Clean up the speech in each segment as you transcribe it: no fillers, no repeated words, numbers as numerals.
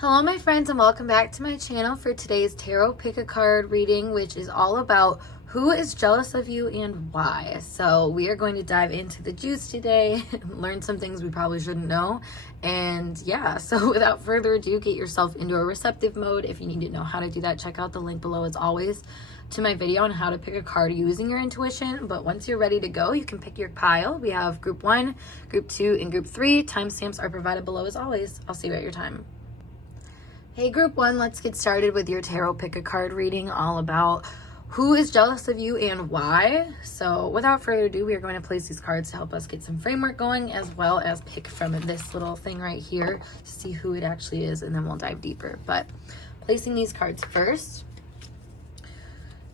Hello my friends and welcome back to my channel for today's tarot pick a card reading, which is all about who is jealous of you and why. So we are going to dive into the juice today, learn some things we probably shouldn't know. And yeah, so without further ado, get yourself into a receptive mode. If you need to know how to do that, check out the link below as always to my video on how to pick a card using your intuition. But once you're ready to go, you can pick your pile. We have group 1, group 2, and group 3. Timestamps are provided below as always. I'll see you at your time. Hey group 1, let's get started with your tarot pick a card reading all about who is jealous of you and why. So without further ado, we are going to place these cards to help us get some framework going, as well as pick from this little thing right here to see who it actually is, and then we'll dive deeper. But placing these cards first,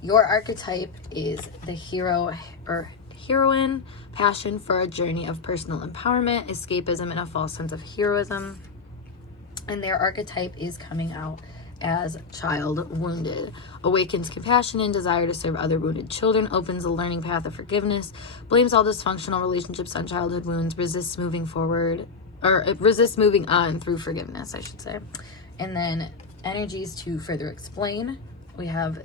your archetype is the hero or heroine, passion for a journey of personal empowerment, escapism, and a false sense of heroism. And their archetype is coming out as child wounded. Awakens compassion and desire to serve other wounded children. Opens a learning path of forgiveness. Blames all dysfunctional relationships on childhood wounds. Resists moving forward, or resists moving on through forgiveness, I should say. And then energies to further explain. We have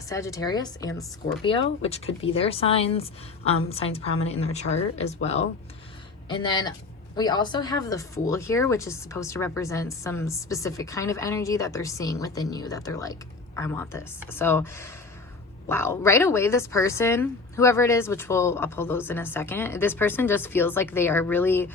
Sagittarius and Scorpio, which could be their signs. Signs prominent in their chart as well. And then we also have the Fool here, which is supposed to represent some specific kind of energy that they're seeing within you, that they're like, I want this. So, wow. Right away, this person, whoever it is, which I'll pull those in a second, this person just feels like they are really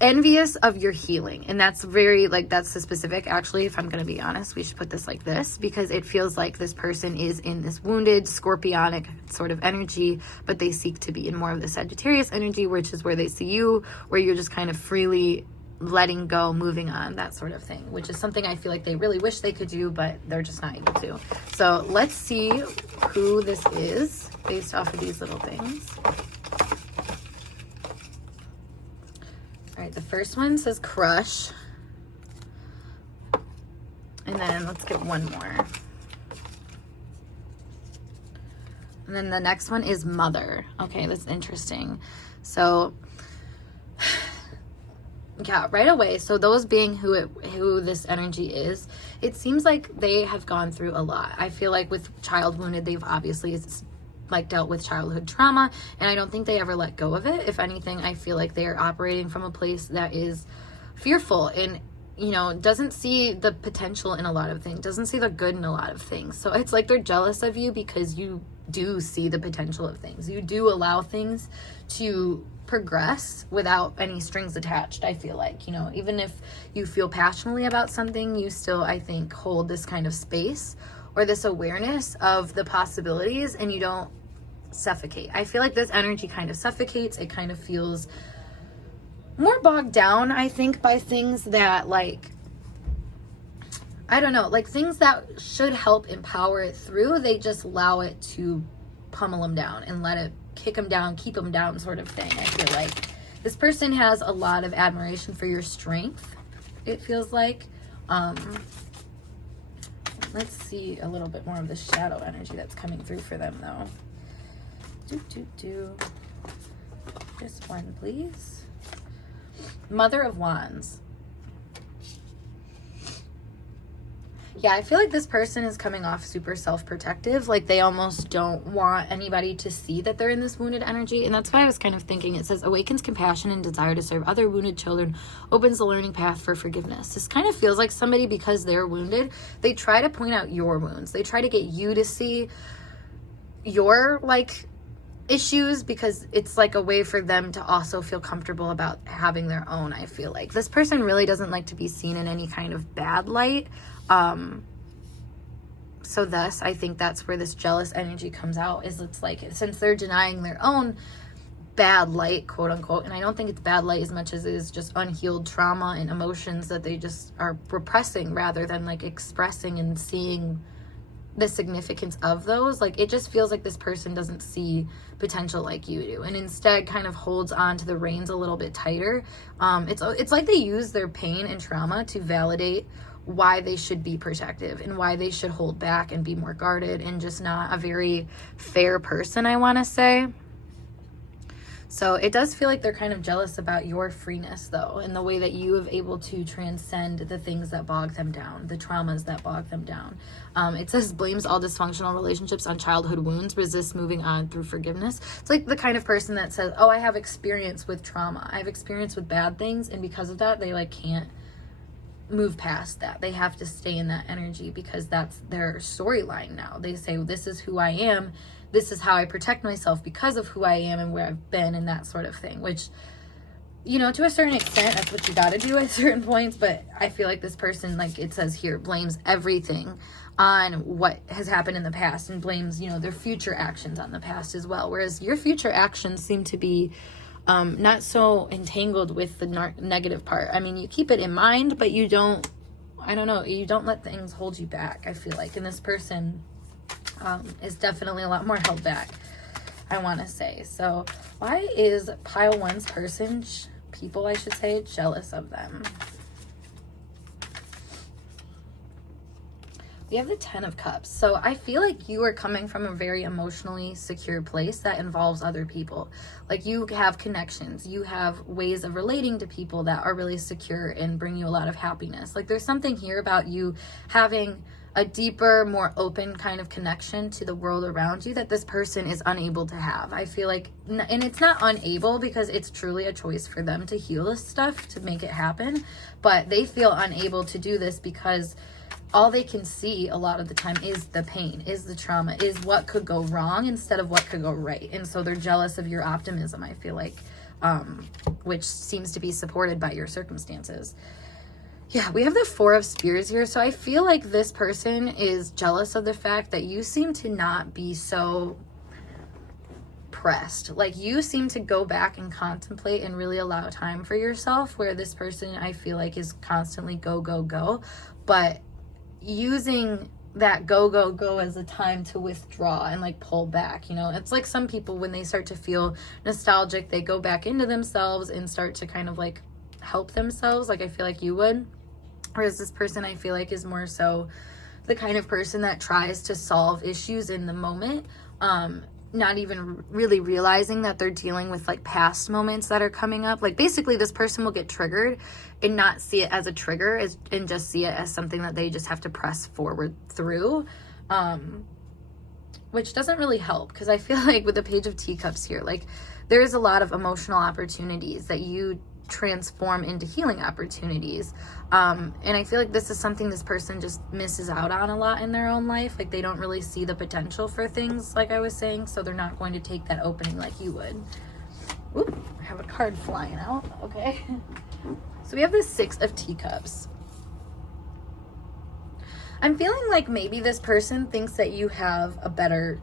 envious of your healing. And that's very, that's the specific. Actually, if I'm going to be honest, we should put this like this, because it feels like this person is in this wounded, scorpionic sort of energy, but they seek to be in more of the Sagittarius energy, which is where they see you, where you're just kind of freely letting go, moving on, that sort of thing, which is something I feel like they really wish they could do, but they're just not able to. So let's see who this is based off of these little things. All right, the first one says crush. And then let's get one more. And then the next one is mother. Okay, that's interesting. So, yeah, right away. So those being who this energy is, it seems like they have gone through a lot. I feel like with child wounded, they've obviously dealt with childhood trauma, and I don't think they ever let go of it. If anything, I feel like they are operating from a place that is fearful and, doesn't see the potential in a lot of things, doesn't see the good in a lot of things. So it's like they're jealous of you because you do see the potential of things. You do allow things to progress without any strings attached. I feel like, even if you feel passionately about something, you still, I think, hold this kind of space or this awareness of the possibilities, and you don't suffocate. I feel like this energy kind of suffocates. It kind of feels more bogged down, I think, by things that, I don't know, things that should help empower it through. They just allow it to pummel them down and let it kick them down, keep them down, sort of thing. I feel like this person has a lot of admiration for your strength, it feels like. Let's see a little bit more of the shadow energy that's coming through for them, though. This one, please. Mother of Wands. Yeah, I feel like this person is coming off super self-protective. Like they almost don't want anybody to see that they're in this wounded energy. And that's why I was kind of thinking, it says awakens compassion and desire to serve other wounded children, opens the learning path for forgiveness. This kind of feels like somebody, because they're wounded, they try to point out your wounds. They try to get you to see your issues, because it's like a way for them to also feel comfortable about having their own. I feel like this person really doesn't like to be seen in any kind of bad light. So thus, I think that's where this jealous energy comes out, is it's like, since they're denying their own bad light, quote unquote, and I don't think it's bad light as much as it is just unhealed trauma and emotions that they just are repressing rather than expressing and seeing the significance of those. It just feels like this person doesn't see potential like you do, and instead kind of holds on to the reins a little bit tighter. It's like they use their pain and trauma to validate why they should be protective and why they should hold back and be more guarded, and just not a very fair person, I want to say. So it does feel like they're kind of jealous about your freeness, though, and the way that you have able to transcend the things that bog them down, the traumas that bog them down. It says blames all dysfunctional relationships on childhood wounds, resists moving on through forgiveness. It's like the kind of person that says, oh, I have experience with trauma. I have experience with bad things, and because of that, they like can't move past that. They have to stay in that energy because that's their storyline now. They say, well, this is who I am. This is how I protect myself because of who I am and where I've been and that sort of thing, which, you know, to a certain extent, that's what you got to do at certain points. But I feel like this person, like it says here, blames everything on what has happened in the past and blames, you know, their future actions on the past as well. Whereas your future actions seem to be not so entangled with the negative part. I mean, you keep it in mind, but you don't, I don't know, you don't let things hold you back, I feel like. And this person is definitely a lot more held back, I want to say. So why is pile one's person, people I should say, jealous of them? We have the 10 of Cups. So I feel like you are coming from a very emotionally secure place that involves other people. Like you have connections, you have ways of relating to people that are really secure and bring you a lot of happiness. Like there's something here about you having a deeper, more open kind of connection to the world around you that this person is unable to have. I feel like, and it's not unable because it's truly a choice for them to heal this stuff, to make it happen, but they feel unable to do this because all they can see a lot of the time is the pain, is the trauma, is what could go wrong instead of what could go right. And so they're jealous of your optimism, I feel like, which seems to be supported by your circumstances. Yeah, we have the 4 of Spears here. So I feel like this person is jealous of the fact that you seem to not be so pressed. Like you seem to go back and contemplate and really allow time for yourself, where this person I feel like is constantly go, go, go. But using that go, go, go as a time to withdraw and like pull back, you know. It's like some people, when they start to feel nostalgic, they go back into themselves and start to kind of like help themselves, like I feel like you would. Whereas this person I feel like is more so the kind of person that tries to solve issues in the moment, not even really realizing that they're dealing with like past moments that are coming up. Like basically this person will get triggered and not see it as a trigger and just see it as something that they just have to press forward through, which doesn't really help, because I feel like with the Page of Teacups here, like there is a lot of emotional opportunities that you transform into healing opportunities, and I feel like this is something this person just misses out on a lot in their own life. Like they don't really see the potential for things, like I was saying, so they're not going to take that opening like you would. Oop, I have a card flying out. Okay, so we have the 6 of Teacups. I'm feeling like maybe this person thinks that you have a better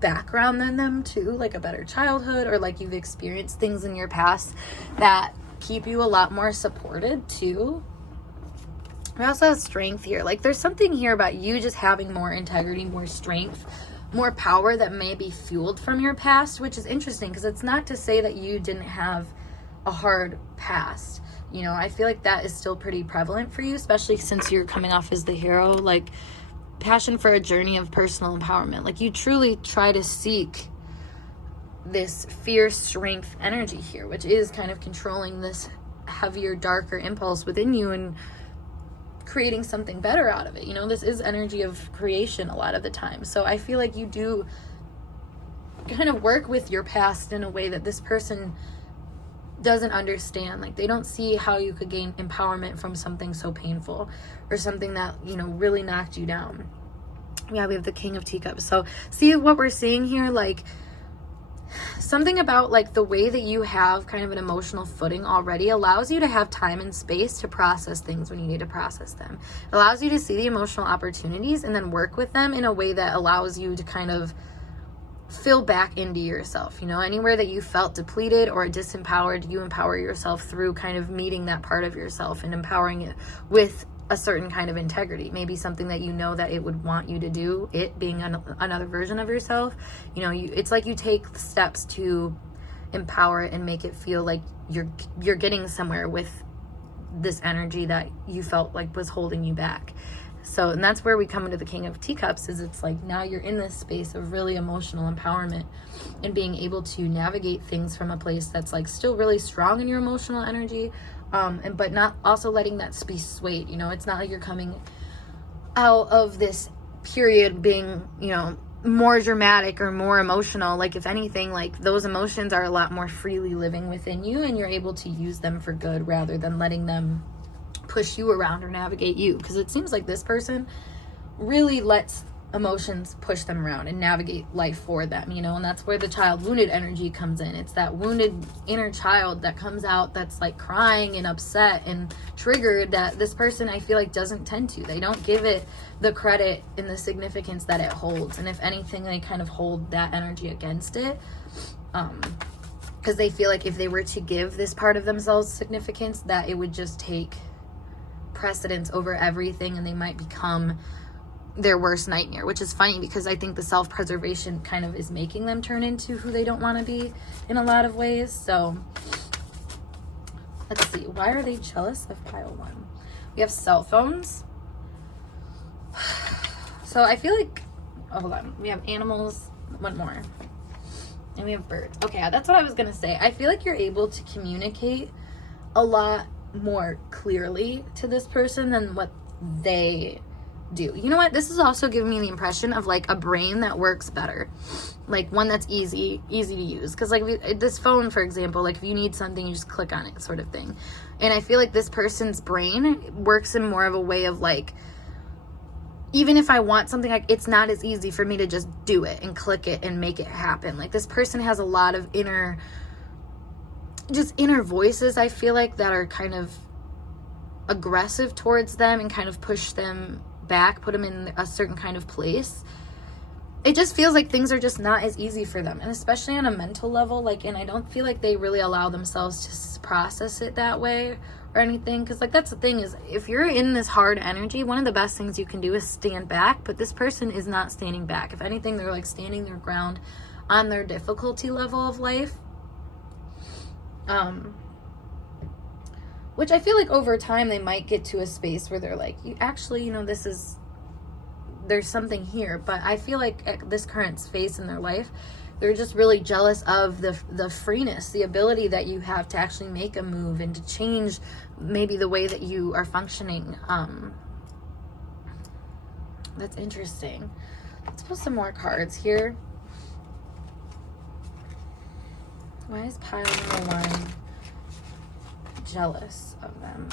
background than them too, like a better childhood, or like you've experienced things in your past that keep you a lot more supported too. We also have strength here. Like there's something here about you just having more integrity, more strength, more power that may be fueled from your past, which is interesting because it's not to say that you didn't have a hard past. You know, I feel like that is still pretty prevalent for you, especially since you're coming off as the hero. Like passion for a journey of personal empowerment. Like you truly try to seek this fierce strength energy here, which is kind of controlling this heavier, darker impulse within you and creating something better out of it. You know, this is energy of creation a lot of the time. So I feel like you do kind of work with your past in a way that this person doesn't understand. Like they don't see how you could gain empowerment from something so painful or something that, you know, really knocked you down. Yeah, we have the King of Teacups. So see what we're seeing here, like something about like the way that you have kind of an emotional footing already allows you to have time and space to process things when you need to process them. It allows you to see the emotional opportunities and then work with them in a way that allows you to kind of fill back into yourself. You know, anywhere that you felt depleted or disempowered, you empower yourself through kind of meeting that part of yourself and empowering it with a certain kind of integrity, maybe something that you know that it would want you to do, it being another version of yourself. You know, it's like you take steps to empower it and make it feel like you're getting somewhere with this energy that you felt like was holding you back. So, and that's where we come into the King of Teacups, is it's like now you're in this space of really emotional empowerment and being able to navigate things from a place that's like still really strong in your emotional energy, but not also letting that be swayed. You know, it's not like you're coming out of this period being, you know, more dramatic or more emotional. Like, if anything, like those emotions are a lot more freely living within you, and you're able to use them for good rather than letting them push you around or navigate you. Because it seems like this person really lets emotions push them around and navigate life for them, you know. And that's where the child wounded energy comes in. It's that wounded inner child that comes out, that's like crying and upset and triggered, that this person, I feel like, doesn't tend to. They don't give it the credit and the significance that it holds. And if anything, they kind of hold that energy against it, because they feel like if they were to give this part of themselves significance, that it would just take precedence over everything, and they might become their worst nightmare, which is funny because I think the self-preservation kind of is making them turn into who they don't want to be in a lot of ways. So let's see, why are they jealous of pile 1? We have cell phones. So I feel like, oh, hold on, we have animals, one more, and we have birds. Okay, that's what I was gonna say. I feel like you're able to communicate a lot more clearly to this person than what they do. You know what? This is also giving me the impression of like a brain that works better, like one that's easy to use. Because like this phone, for example, like if you need something, you just click on it, sort of thing. And I feel like this person's brain works in more of a way of like, even if I want something, like it's not as easy for me to just do it and click it and make it happen. Like this person has a lot of inner voices, I feel like, that are kind of aggressive towards them and kind of push them back, put them in a certain kind of place. It just feels like things are just not as easy for them, and especially on a mental level, like, and I don't feel like they really allow themselves to process it that way or anything, because like that's the thing, is if you're in this hard energy, one of the best things you can do is stand back, but this person is not standing back. If anything, they're like standing their ground on their difficulty level of life, which I feel like over time they might get to a space where they're like, you actually, you know, there's something here. But I feel like at this current space in their life, they're just really jealous of the freeness, the ability that you have to actually make a move and to change maybe the way that you are functioning. That's interesting. Let's put some more cards here. Why is pile number 1 jealous of them?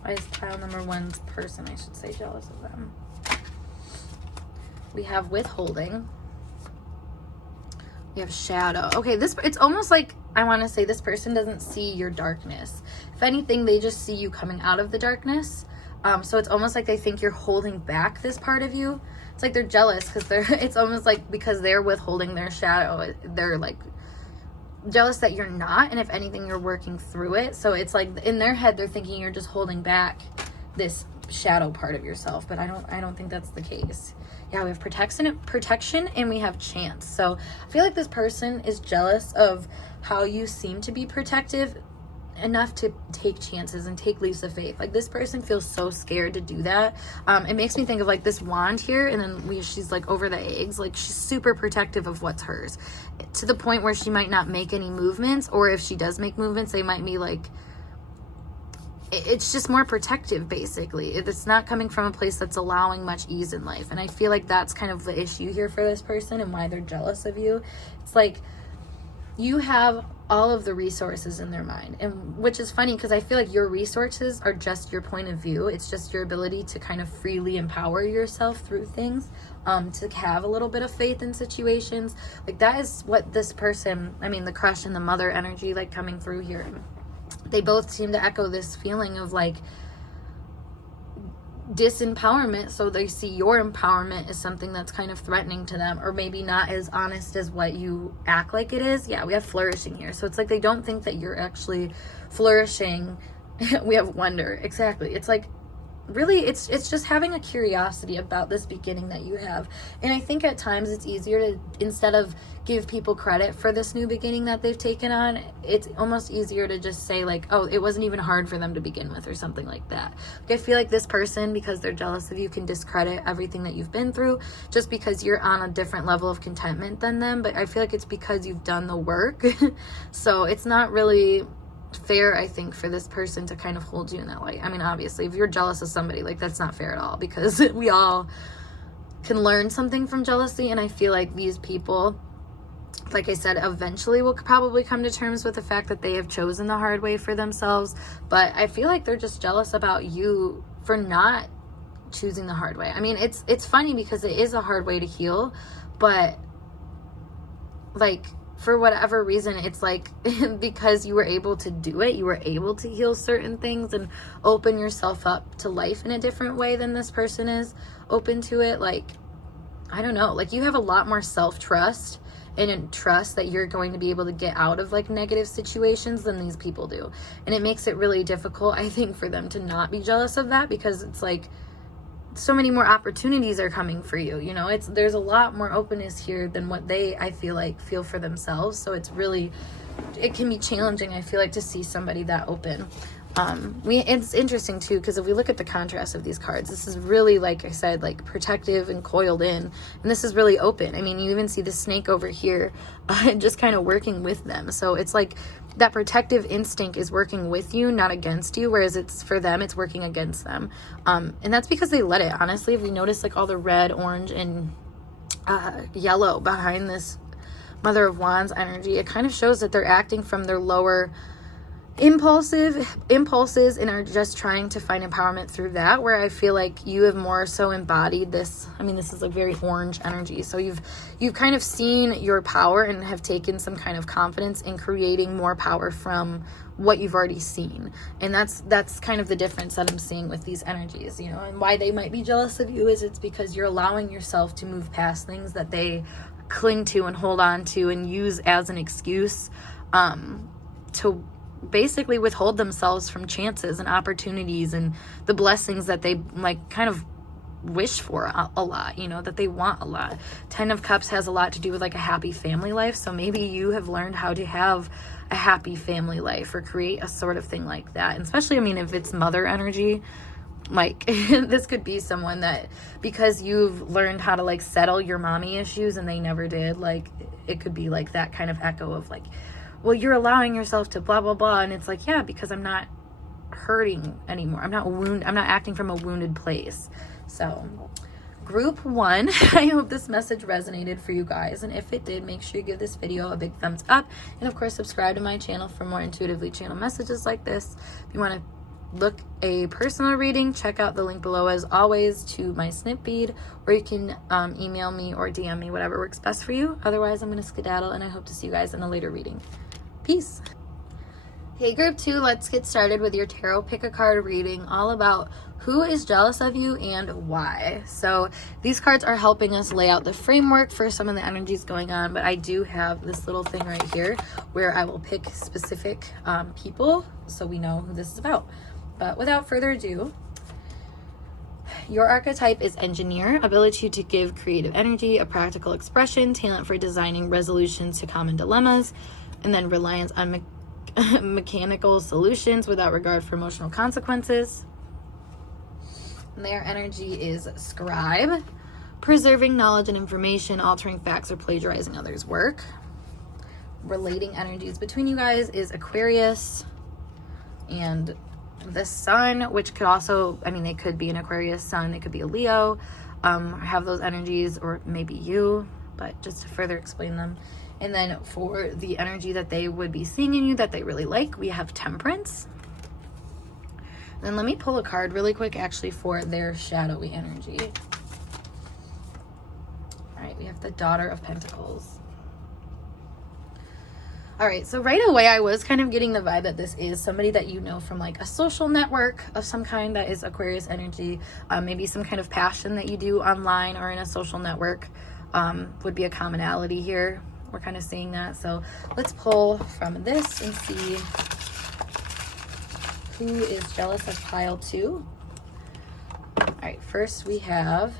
Why is pile number 1's person, I should say, jealous of them? We have withholding. We have shadow. Okay, it's almost like, I want to say this person doesn't see your darkness. If anything, they just see you coming out of the darkness. So it's almost like they think you're holding back this part of you. It's like they're jealous because it's almost like because they're withholding their shadow, they're like jealous that you're not, and if anything, you're working through it. So it's like in their head, they're thinking you're just holding back this shadow part of yourself, but I don't think that's the case. Yeah, we have protection, and we have chance. So I feel like this person is jealous of how you seem to be protective enough to take chances and take leaps of faith. Like this person feels so scared to do that. It makes me think of like this wand here, and then she's like over the eggs, like she's super protective of what's hers, to the point where she might not make any movements, or if she does make movements, they might be like, it's just more protective, basically. It's not coming from a place that's allowing much ease in life. And I feel like that's kind of the issue here for this person and why they're jealous of you. It's like you have all of the resources in their mind, and which is funny because I feel like your resources are just your point of view. It's just your ability to kind of freely empower yourself through things, to have a little bit of faith in situations. Like that is what this person, I mean, the crush and the mother energy, like coming through here, they both seem to echo this feeling of like disempowerment. So they see your empowerment as something that's kind of threatening to them, or maybe not as honest as what you act like it is. Yeah, we have flourishing here. So it's like they don't think that you're actually flourishing. We have wonder. Exactly. It's like really it's just having a curiosity about this beginning that you have. And I think at times it's easier to, instead of give people credit for this new beginning that they've taken on, it's almost easier to just say like, oh, it wasn't even hard for them to begin with, or something like that. Like, I feel like this person, because they're jealous of you, can discredit everything that you've been through just because you're on a different level of contentment than them. But I feel like it's because you've done the work. So it's not really fair, I think, for this person to kind of hold you in that light. I mean, obviously, if you're jealous of somebody, like, that's not fair at all, because we all can learn something from jealousy. And I feel like these people, like I said, eventually will probably come to terms with the fact that they have chosen the hard way for themselves. But I feel like they're just jealous about you for not choosing the hard way. I mean, it's funny because it is a hard way to heal, but like, for whatever reason, it's like because you were able to do it, you were able to heal certain things and open yourself up to life in a different way than this person is open to it. Like, I don't know, like, you have a lot more self-trust and trust that you're going to be able to get out of like negative situations than these people do. And it makes it really difficult, I think, for them to not be jealous of that, because it's like so many more opportunities are coming for you. You know, there's a lot more openness here than what they, I feel like, feel for themselves. So it can be challenging, I feel like, to see somebody that open. It's interesting too, because if we look at the contrast of these cards, this is really, like I said, like protective and coiled in, and this is really open. I mean, you even see the snake over here just kind of working with them. So it's like that protective instinct is working with you, not against you, whereas it's for them, it's working against them. And that's because they let it. Honestly, if we notice like all the red, orange, and yellow behind this Mother of Wands energy, it kind of shows that they're acting from their lower impulses and are just trying to find empowerment through that, where I feel like you have more so embodied this. I mean, this is like very orange energy, so you've kind of seen your power and have taken some kind of confidence in creating more power from what you've already seen. And that's kind of the difference that I'm seeing with these energies, you know. And why they might be jealous of you is it's because you're allowing yourself to move past things that they cling to and hold on to and use as an excuse to basically withhold themselves from chances and opportunities and the blessings that they like kind of wish for a lot, you know, that they want a lot. 10 of Cups has a lot to do with like a happy family life. So maybe you have learned how to have a happy family life or create a sort of thing like that. And especially, I mean, if it's mother energy, like this could be someone that, because you've learned how to like settle your mommy issues and they never did, like it could be like that kind of echo of like, well, you're allowing yourself to blah, blah, blah. And it's like, yeah, because I'm not hurting anymore. I'm not acting from a wounded place. So group 1, I hope this message resonated for you guys. And if it did, make sure you give this video a big thumbs up. And of course, subscribe to my channel for more intuitively channeled messages like this. If you want to look a personal reading, check out the link below as always to my snip feed, or you can email me or DM me, whatever works best for you. Otherwise, I'm going to skedaddle, and I hope to see you guys in a later reading. Peace. Hey group 2, let's get started with your tarot pick a card reading all about who is jealous of you and why. So these cards are helping us lay out the framework for some of the energies going on, but I do have this little thing right here where I will pick specific people so we know who this is about. But without further ado, your archetype is engineer, ability to give creative energy, a practical expression, talent for designing resolutions to common dilemmas, and then reliance on mechanical solutions without regard for emotional consequences. And their energy is scribe, preserving knowledge and information, altering facts, or plagiarizing others' work. Relating energies between you guys is Aquarius and the sun, which could also, I mean, they could be an Aquarius sun, they could be a Leo, have those energies, or maybe you, but just to further explain them. And then for the energy that they would be seeing in you that they really like, we have Temperance. Then let me pull a card really quick actually for their shadowy energy. All right, we have the Daughter of Pentacles. All right, so right away I was kind of getting the vibe that this is somebody that you know from like a social network of some kind that is Aquarius energy. Maybe some kind of passion that you do online or in a social network would be a commonality here. We're kind of seeing that. So let's pull from this and see who is jealous of pile 2. All right, first we have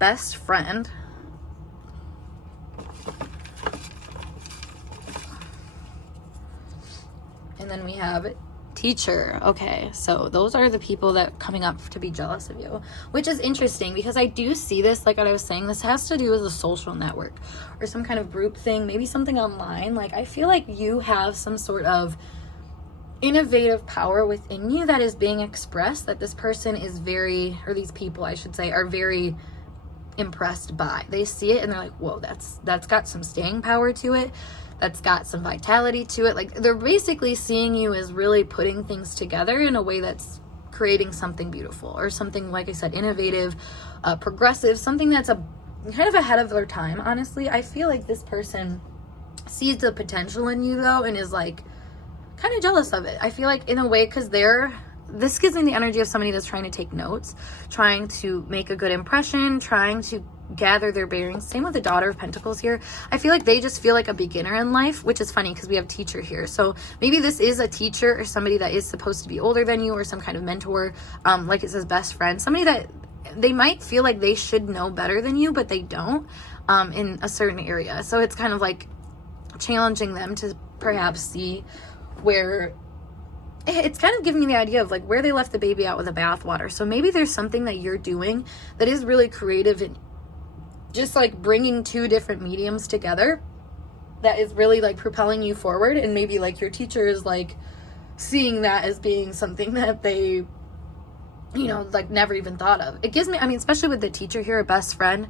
best friend. And then we have teacher. Okay, so those are the people that coming up to be jealous of you, which is interesting because I do see this, like what I was saying, this has to do with a social network or some kind of group thing, maybe something online. Like I feel like you have some sort of innovative power within you that is being expressed, that this person is very, or these people I should say, are very impressed by. They see it and they're like, whoa, that's got some staying power to it, that's got some vitality to it. Like they're basically seeing you as really putting things together in a way that's creating something beautiful or something, like I said, innovative, progressive, something that's a kind of ahead of their time. Honestly, I feel like this person sees the potential in you though and is like kind of jealous of it. I feel like in a way, because this gives me the energy of somebody that's trying to take notes, trying to make a good impression, trying to gather their bearings. Same with the Daughter of Pentacles here. I feel like they just feel like a beginner in life, which is funny because we have teacher here. So maybe this is a teacher or somebody that is supposed to be older than you or some kind of mentor. Like it says best friend, somebody that they might feel like they should know better than you, but they don't in a certain area. So it's kind of like challenging them to perhaps see where it's kind of giving me the idea of like where they left the baby out with the bathwater. So maybe there's something that you're doing that is really creative and just like bringing two different mediums together that is really like propelling you forward. And maybe like your teacher is like seeing that as being something that they, you know, like never even thought of. It gives me, I mean, especially with the teacher here, a best friend,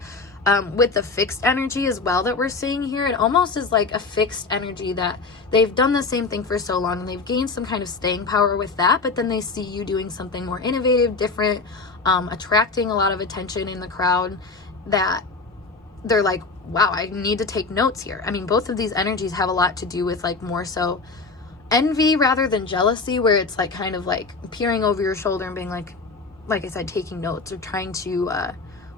with the fixed energy as well that we're seeing here, it almost is like a fixed energy that they've done the same thing for so long and they've gained some kind of staying power with that, but then they see you doing something more innovative, different, attracting a lot of attention in the crowd, that they're like, wow, I need to take notes here. I mean, both of these energies have a lot to do with like more so envy rather than jealousy, where it's like kind of like peering over your shoulder and being like I said, taking notes or trying to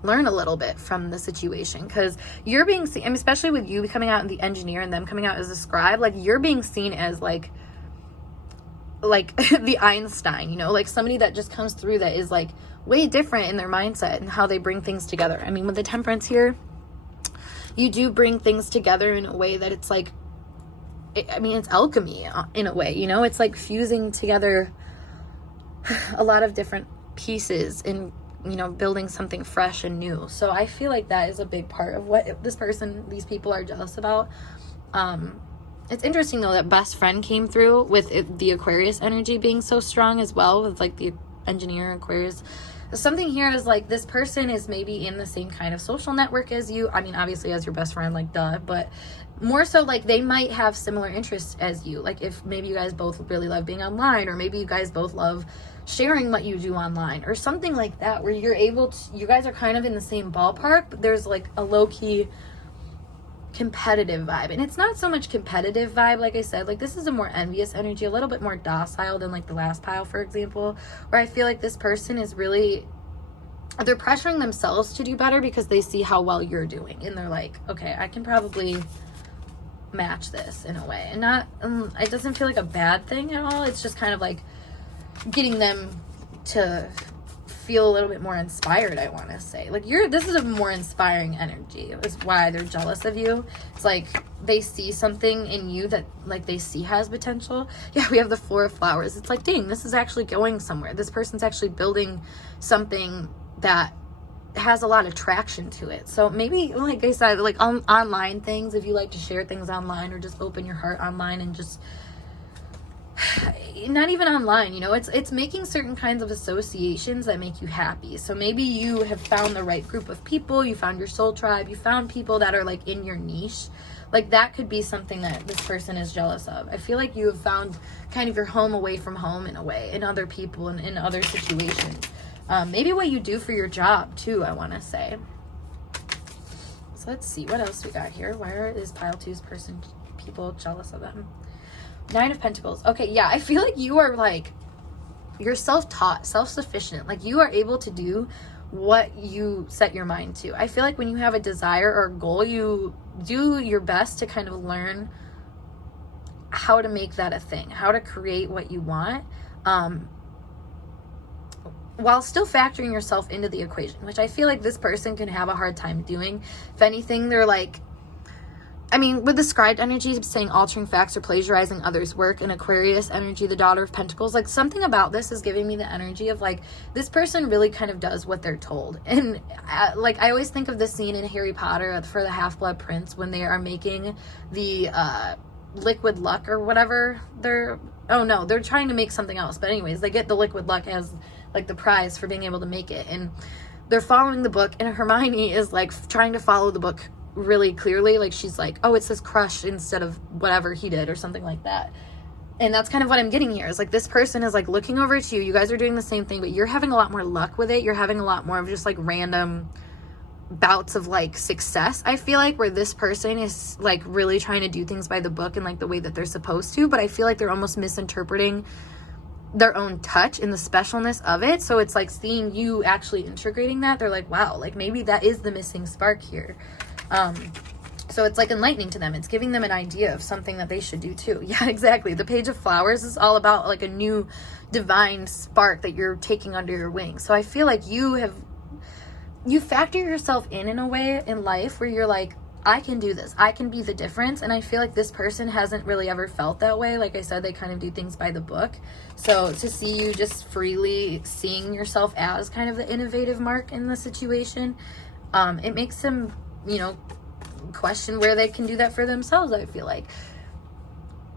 learn a little bit from the situation. Because you're being seen, I mean, especially with you coming out in the engineer and them coming out as a scribe, like you're being seen as like the Einstein, you know, like somebody that just comes through that is like way different in their mindset and how they bring things together. I mean, with the Temperance here, you do bring things together in a way that it's like, I mean, it's alchemy in a way, you know, it's like fusing together a lot of different pieces and, you know, building something fresh and new. So I feel like that is a big part of what these people are jealous about. It's interesting though that best friend came through with the Aquarius energy being so strong as well, with like the engineer Aquarius. Something here is like this person is maybe in the same kind of social network as you. I mean, obviously as your best friend, like duh, but more so like they might have similar interests as you. Like if maybe you guys both really love being online, or maybe you guys both love sharing what you do online or something like that, where you guys are kind of in the same ballpark, but there's like a low-key competitive vibe. And it's not so much competitive vibe, like I said, like this is a more envious energy, a little bit more docile than like the last pile, for example, where I feel like this person is really, they're pressuring themselves to do better because they see how well you're doing and they're like, okay, I can probably match this in a way. And not it doesn't feel like a bad thing at all. It's just kind of like getting them to feel a little bit more inspired, I want to say. Like this is a more inspiring energy. Is why they're jealous of you. It's like they see something in you that like they see has potential. Yeah, we have the Four of Flowers. It's like, dang, this is actually going somewhere. This person's actually building something that has a lot of traction to it. So maybe, like I said, like online things, if you like to share things online or just open your heart online and just not even online, you know, it's making certain kinds of associations that make you happy. So maybe you have found the right group of people, you found your soul tribe, you found people that are like in your niche. Like that could be something that this person is jealous of. I feel like you have found kind of your home away from home in a way, in other people and in other situations. Maybe what you do for your job too, I want to say. So let's see what else we got here. Where is pile two's people jealous of them? Nine of Pentacles. Okay, yeah, I feel like you are like, you're self-taught, self-sufficient. Like you are able to do what you set your mind to. I feel like when you have a desire or a goal, you do your best to kind of learn how to make that a thing, how to create what you want. while still factoring yourself into the equation, which I feel like this person can have a hard time doing. If anything, they're like, I mean, with the scribed energy saying altering facts or plagiarizing others' work, and Aquarius energy, the Daughter of Pentacles, like something about this is giving me the energy of like, this person really kind of does what they're told. And like, I always think of the scene in Harry Potter for the Half-Blood Prince when they are making the liquid luck or whatever. They're trying to make something else. But anyways, they get the liquid luck as like the prize for being able to make it. And they're following the book, and Hermione is like trying to follow the book really clearly. Like, she's like, oh, it says crush instead of whatever he did or something like that. And that's kind of what I'm getting here, is like, this person is like looking over to you. You guys are doing the same thing, but you're having a lot more luck with it. You're having a lot more of just like random bouts of like success, I feel like, where this person is like really trying to do things by the book and like the way that they're supposed to, but I feel like they're almost misinterpreting their own touch and the specialness of it. So it's like seeing you actually integrating that, they're like, wow, like maybe that is the missing spark here. So it's like enlightening to them. It's giving them an idea of something that they should do too. Yeah, exactly. The Page of Flowers is all about like a new divine spark that you're taking under your wing. So I feel like you factor yourself in a way in life where you're like, I can do this. I can be the difference. And I feel like this person hasn't really ever felt that way. Like I said, they kind of do things by the book. So to see you just freely seeing yourself as kind of the innovative mark in the situation, it makes them, question where they can do that for themselves, I feel like.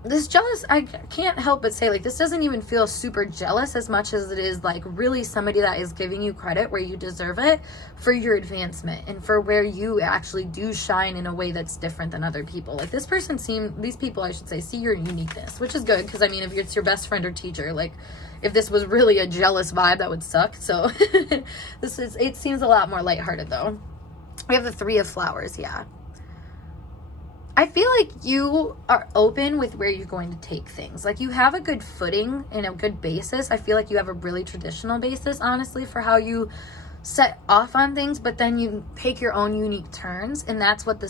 This jealous, I can't help but say, like, this doesn't even feel super jealous as much as it is like really somebody that is giving you credit where you deserve it for your advancement and for where you actually do shine in a way that's different than other people. Like, these people, I should say, see your uniqueness, which is good, because I mean, if it's your best friend or teacher, like, if this was really a jealous vibe, that would suck. So it seems a lot more lighthearted though. We have the Three of Flowers. Yeah, I feel like you are open with where you're going to take things. Like, you have a good footing and a good basis. I feel like you have a really traditional basis, honestly, for how you set off on things, but then you take your own unique turns, and that's what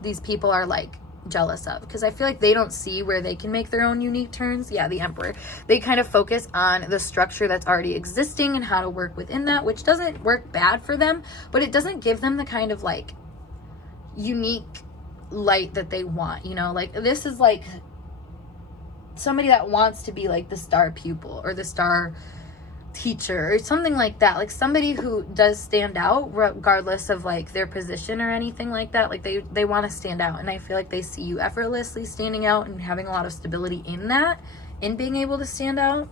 these people are like jealous of, because I feel like they don't see where they can make their own unique turns. Yeah, the Emperor. They kind of focus on the structure that's already existing and how to work within that, which doesn't work bad for them, but it doesn't give them the kind of like unique light that they want. Like, this is like somebody that wants to be like the star pupil or the star teacher or something like that, like somebody who does stand out regardless of like their position or anything like that. Like, they want to stand out, and I feel like they see you effortlessly standing out and having a lot of stability in being able to stand out.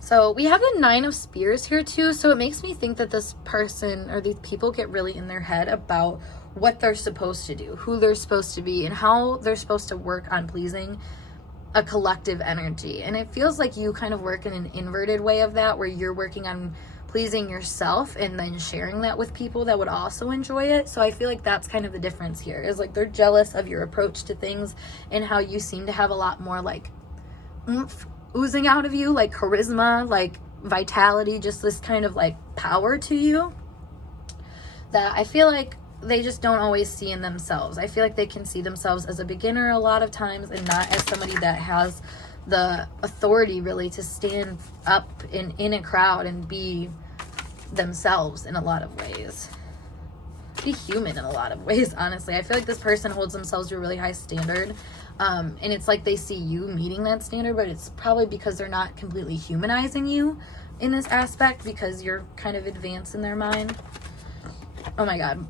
So we have the Nine of Spears here too, so it makes me think that this person or these people get really in their head about what they're supposed to do, who they're supposed to be, and how they're supposed to work on pleasing a collective energy. And it feels like you kind of work in an inverted way of that, where you're working on pleasing yourself and then sharing that with people that would also enjoy it. So I feel like that's kind of the difference here, is like they're jealous of your approach to things and how you seem to have a lot more like oomph oozing out of you, like charisma, like vitality, just this kind of like power to you that I feel like they just don't always see in themselves. I feel like they can see themselves as a beginner a lot of times, and not as somebody that has the authority really to stand up in a crowd and be themselves in a lot of ways. Be human in a lot of ways, honestly. I feel like this person holds themselves to a really high standard. And it's like they see you meeting that standard, but it's probably because they're not completely humanizing you in this aspect, because you're kind of advanced in their mind. Oh my God.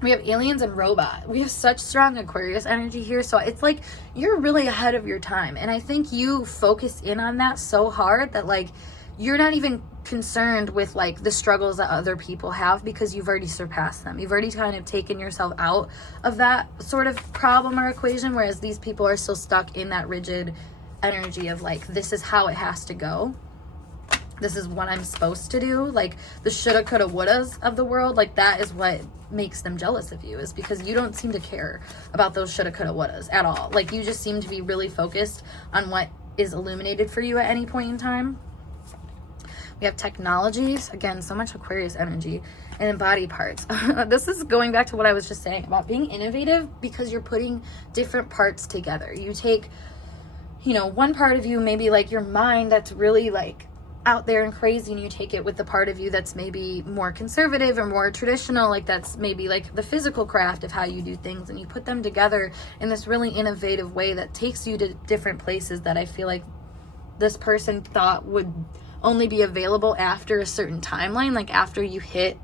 We have aliens and robot. We have such strong Aquarius energy here. So it's like you're really ahead of your time. And I think you focus in on that so hard that like you're not even concerned with like the struggles that other people have, because you've already surpassed them. You've already kind of taken yourself out of that sort of problem or equation, whereas these people are still stuck in that rigid energy of like, this is how it has to go. This is what I'm supposed to do. Like the shoulda, coulda, wouldas of the world. Like that is what makes them jealous of you, is because you don't seem to care about those shoulda, coulda, wouldas at all. Like you just seem to be really focused on what is illuminated for you at any point in time. We have technologies. Again, so much Aquarius energy. And then body parts. This is going back to what I was just saying about being innovative, because you're putting different parts together. You take, one part of you, maybe like your mind that's really like, out there and crazy, and you take it with the part of you that's maybe more conservative or more traditional, like that's maybe like the physical craft of how you do things, and you put them together in this really innovative way that takes you to different places that I feel like this person thought would only be available after a certain timeline, like after you hit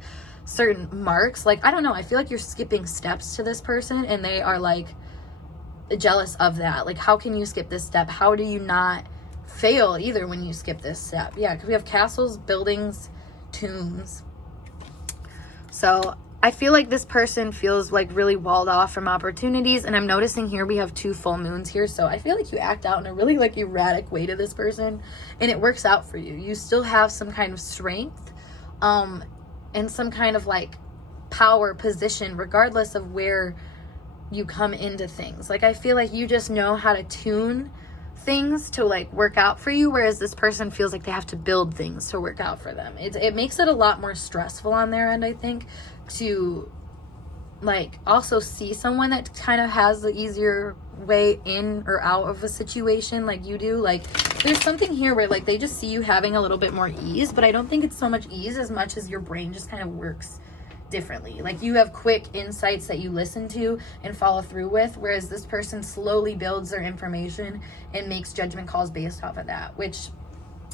certain marks. Like, I don't know, I feel like you're skipping steps to this person, and they are like jealous of that. Like, how can you skip this step? How do you not fail either when you skip this step? Yeah, because we have castles, buildings, tombs. So I feel like this person feels like really walled off from opportunities, and I'm noticing here we have 2 full moons here, so I feel like you act out in a really like erratic way to this person, and it works out for you. You still have some kind of strength and some kind of like power position regardless of where you come into things. Like, I feel like you just know how to tune things to like work out for you, whereas this person feels like they have to build things to work out for them. It makes it a lot more stressful on their end, I think, to like also see someone that kind of has the easier way in or out of a situation like you do. Like, there's something here where like they just see you having a little bit more ease, but I don't think it's so much ease as much as your brain just kind of works differently. Like, you have quick insights that you listen to and follow through with, whereas this person slowly builds their information and makes judgment calls based off of that, which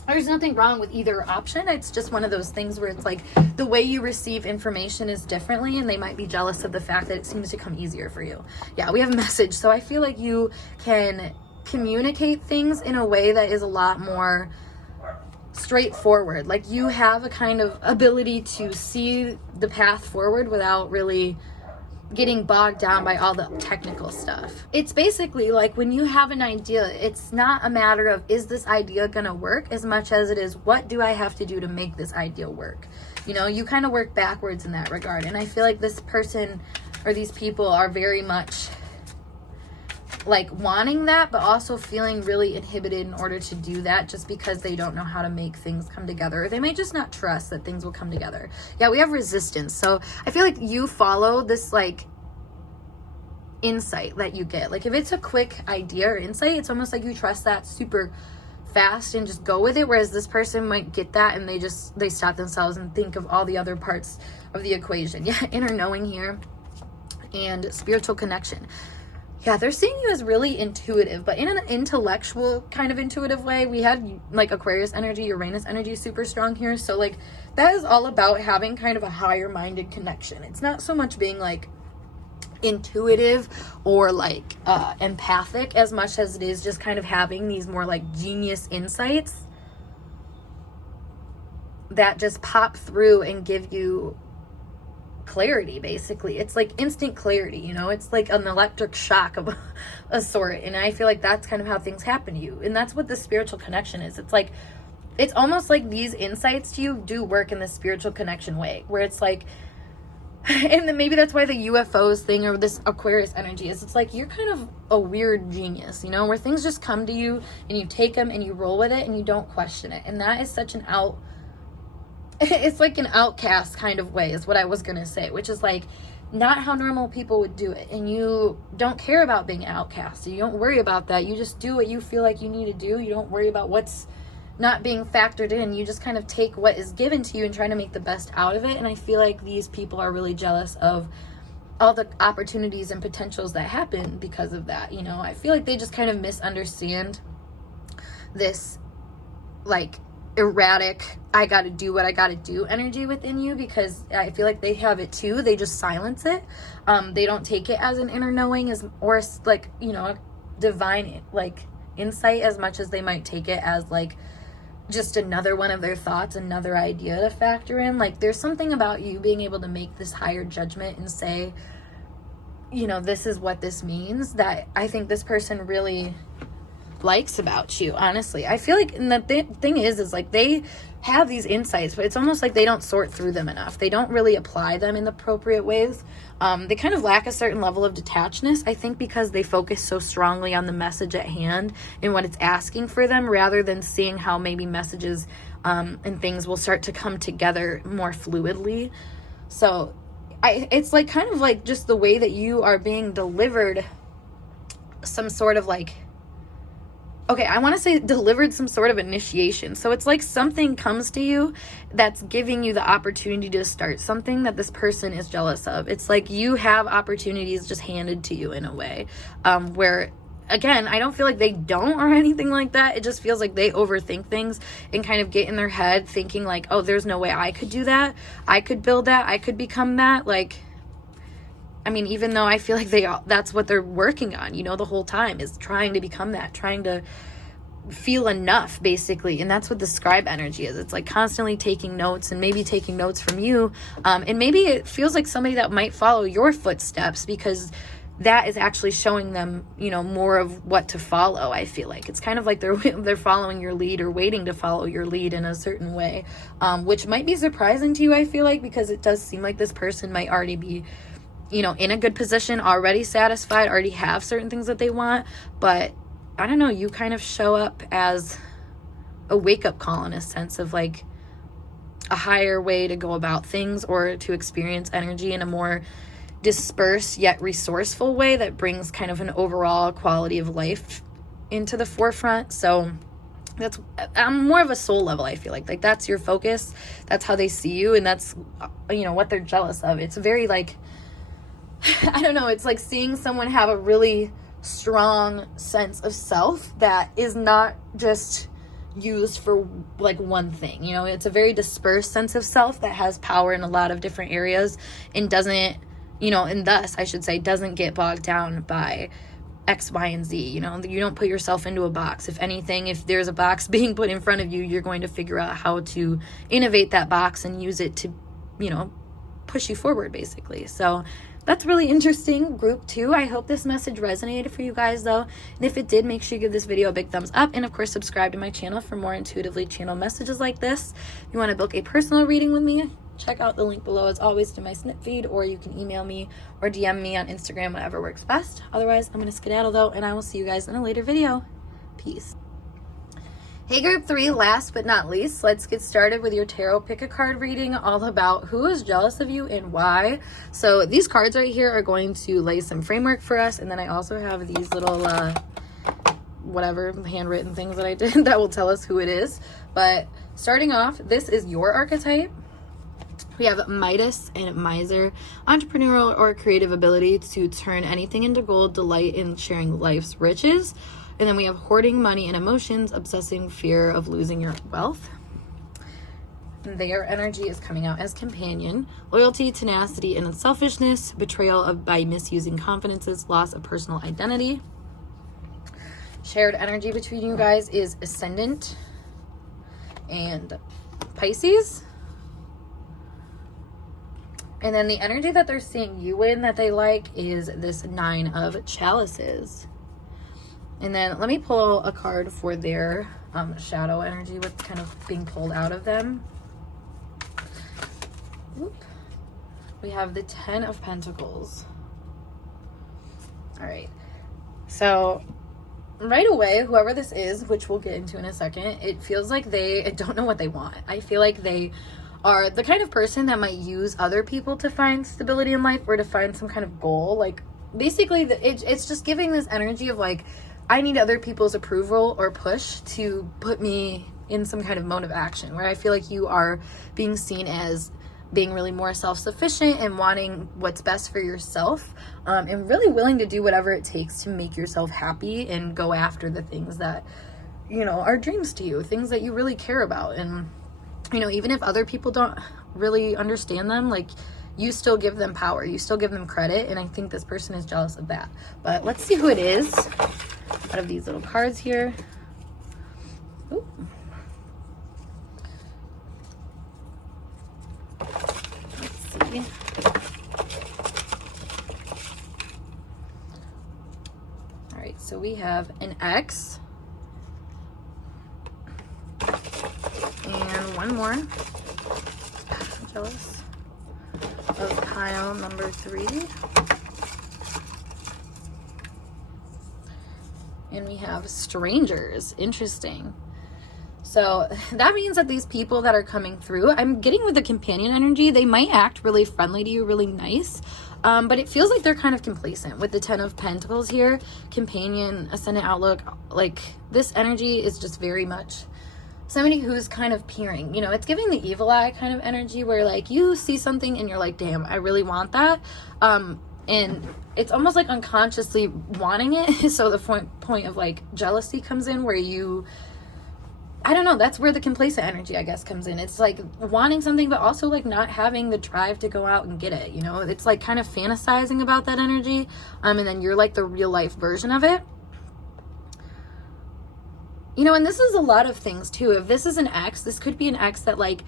there's nothing wrong with either option. It's just one of those things where it's like the way you receive information is differently, and they might be jealous of the fact that it seems to come easier for you. Yeah, we have a message. So I feel like you can communicate things in a way that is a lot more straightforward. Like, you have a kind of ability to see the path forward without really getting bogged down by all the technical stuff. It's basically like when you have an idea, it's not a matter of is this idea gonna work as much as it is what do I have to do to make this idea work. You know, you kind of work backwards in that regard, and I feel like this person or these people are very much like wanting that, but also feeling really inhibited in order to do that, just because they don't know how to make things come together, or they may just not trust that things will come together. Yeah, we have resistance. So I feel like you follow this like insight that you get. Like, if it's a quick idea or insight, it's almost like you trust that super fast and just go with it, whereas this person might get that and they stop themselves and think of all the other parts of the equation. Yeah, inner knowing here and spiritual connection. Yeah, they're seeing you as really intuitive, but in an intellectual kind of intuitive way. We had like Aquarius energy, Uranus energy super strong here. So like that is all about having kind of a higher minded connection. It's not so much being like intuitive or like empathic as much as it is just kind of having these more like genius insights that just pop through and give you clarity. Basically, it's like instant clarity, you know, it's like an electric shock of a sort, and I feel like that's kind of how things happen to you, and that's what the spiritual connection is. It's like, it's almost like these insights to you do work in the spiritual connection way, where it's like, and then maybe that's why the UFOs thing or this Aquarius energy is, it's like you're kind of a weird genius, you know, where things just come to you and you take them and you roll with it and you don't question it. And that is such an it's like an outcast kind of way is what I was gonna say, which is like not how normal people would do it. And you don't care about being outcast. You don't worry about that. You just do what you feel like you need to do. You don't worry about what's not being factored in. You just kind of take what is given to you and try to make the best out of it. And I feel like these people are really jealous of all the opportunities and potentials that happen because of that. You know, I feel like they just kind of misunderstand this like erratic, I gotta do what I gotta do energy within you, because I feel like they have it too. They just silence it. They don't take it as an inner knowing or like, you know, divine like insight as much as they might take it as like just another one of their thoughts, another idea to factor in. Like, there's something about you being able to make this higher judgment and say, you know, this is what this means, that I think this person really likes about you, honestly. I feel like, and the thing is like they have these insights, but it's almost like they don't sort through them enough. They don't really apply them in the appropriate ways. They kind of lack a certain level of detachedness, I think, because they focus so strongly on the message at hand and what it's asking for them, rather than seeing how maybe messages and things will start to come together more fluidly. So it's like kind of like just the way that you are being delivered some sort of like okay, I want to say delivered some sort of initiation. So it's like something comes to you that's giving you the opportunity to start something that this person is jealous of. It's like you have opportunities just handed to you in a way, where, again, I don't feel like they don't or anything like that. It just feels like they overthink things and kind of get in their head thinking like, oh, there's no way I could do that. I could build that. I could become that. Like, I mean, even though I feel like that's what they're working on, you know, the whole time is trying to become that, trying to feel enough, basically. And that's what the scribe energy is. It's like constantly taking notes and maybe taking notes from you. And maybe it feels like somebody that might follow your footsteps, because that is actually showing them, you know, more of what to follow. I feel like it's kind of like they're following your lead or waiting to follow your lead in a certain way, which might be surprising to you, I feel like, because it does seem like this person might already be, you know, in a good position, already satisfied, already have certain things that they want. But I don't know, you kind of show up as a wake-up call in a sense of like a higher way to go about things, or to experience energy in a more dispersed yet resourceful way that brings kind of an overall quality of life into the forefront. So that's, I'm more of a soul level, I feel like that's your focus, that's how they see you, and that's, you know, what they're jealous of. It's very like, I don't know, it's like seeing someone have a really strong sense of self that is not just used for like one thing, you know. It's a very dispersed sense of self that has power in a lot of different areas, and doesn't, you know, and thus I should say doesn't get bogged down by X, Y, and Z. You know, you don't put yourself into a box. If anything, if there's a box being put in front of you, you're going to figure out how to innovate that box and use it to, you know, push you forward, basically. So that's really interesting, group 2. I hope this message resonated for you guys, though. And if it did, make sure you give this video a big thumbs up. And, of course, subscribe to my channel for more intuitively channeled messages like this. If you want to book a personal reading with me, check out the link below, as always, to my snip feed. Or you can email me or DM me on Instagram, whatever works best. Otherwise, I'm going to skedaddle, though, and I will see you guys in a later video. Peace. Hey group 3, last but not least, let's get started with your tarot pick a card reading all about who is jealous of you and why. So these cards right here are going to lay some framework for us, and then I also have these little whatever handwritten things that I did that will tell us who it is. But starting off, this is your archetype. We have Midas and Miser, entrepreneurial or creative ability to turn anything into gold, delight in sharing life's riches. And then we have hoarding money and emotions, obsessing fear of losing your wealth. Their energy is coming out as companion, loyalty, tenacity, and unselfishness, betrayal by misusing confidences, loss of personal identity. Shared energy between you guys is Ascendant and Pisces. And then the energy that they're seeing you in that they like is this 9 of Chalices. And then let me pull a card for their shadow energy, what's kind of being pulled out of them. Oop. We have the 10 of Pentacles. All right. So right away, whoever this is, which we'll get into in a second, it feels like they don't know what they want. I feel like they are the kind of person that might use other people to find stability in life or to find some kind of goal. Like, basically, it's just giving this energy of like, I need other people's approval or push to put me in some kind of mode of action, where I feel like you are being seen as being really more self-sufficient and wanting what's best for yourself, and really willing to do whatever it takes to make yourself happy and go after the things that, you know, are dreams to you, things that you really care about. And, you know, even if other people don't really understand them, like, you still give them power, you still give them credit, and I think this person is jealous of that. But let's see who it is out of these little cards here. Ooh. Let's see. All right, so we have an X and one more. I'm jealous of pile number 3. And we have strangers. Interesting. So that means that these people that are coming through, I'm getting with the companion energy, they might act really friendly to you, really nice. But it feels like they're kind of complacent with the 10 of Pentacles here. Companion, ascendant outlook, like this energy is just very much somebody who's kind of peering, you know, it's giving the evil eye kind of energy where like you see something and you're like, damn, I really want that. And it's almost like unconsciously wanting it. So the point of like jealousy comes in where you, I don't know, that's where the complacent energy, I guess, comes in. It's like wanting something, but also like not having the drive to go out and get it, you know? It's like kind of fantasizing about that energy. And then you're like the real life version of it. You know, and this is a lot of things too. If this is an ex, this could be an ex that like,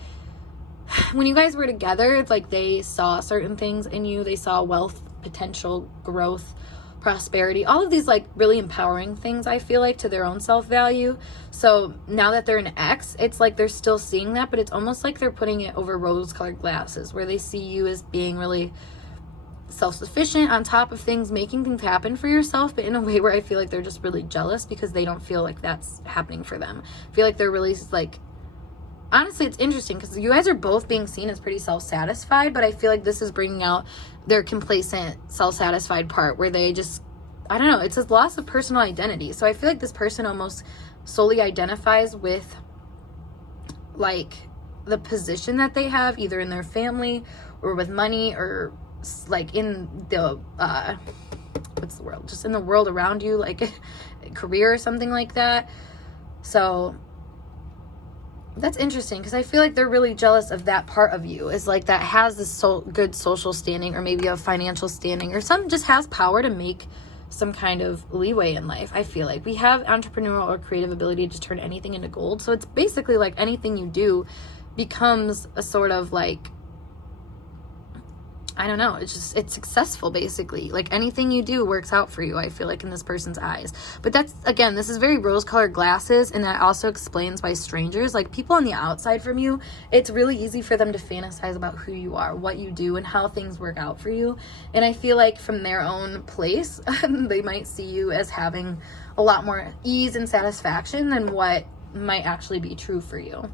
when you guys were together, it's like they saw certain things in you. They saw wealth, potential, growth, prosperity, all of these like really empowering things, I feel like, to their own self-value. So now that they're an ex, it's like they're still seeing that, but it's almost like they're putting it over rose-colored glasses where they see you as being really self-sufficient, on top of things, making things happen for yourself, but in a way where I feel like they're just really jealous because they don't feel like that's happening for them. I feel like they're really like, honestly, it's interesting because you guys are both being seen as pretty self-satisfied, but I feel like this is bringing out their complacent, self-satisfied part where they just, I don't know, it's a loss of personal identity. So I feel like this person almost solely identifies with like the position that they have either in their family or with money or like in the what's the world, just in the world around you, like career or something like that. So that's interesting because I feel like they're really jealous of that part of you, is like that has this good social standing or maybe a financial standing or some just has power to make some kind of leeway in life. I feel like we have entrepreneurial or creative ability to turn anything into gold. So it's basically like anything you do becomes a sort of like, I don't know, it's successful basically. Like anything you do works out for you, I feel like, in this person's eyes. But that's, again, this is very rose-colored glasses, and that also explains why strangers, like people on the outside from you, it's really easy for them to fantasize about who you are, what you do, and how things work out for you. And I feel like from their own place, they might see you as having a lot more ease and satisfaction than what might actually be true for you.